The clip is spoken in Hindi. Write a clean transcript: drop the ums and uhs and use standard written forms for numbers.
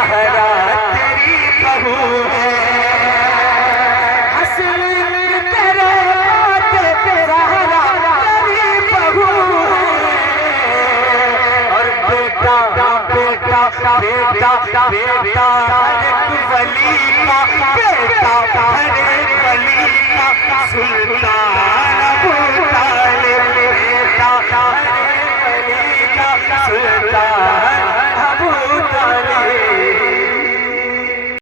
ज़हरा तेरी बहू है। हसन तेरे पोते ज़हरा तेरी बहू है। और बेटा बेटा बेटा बेटा हर एक वली का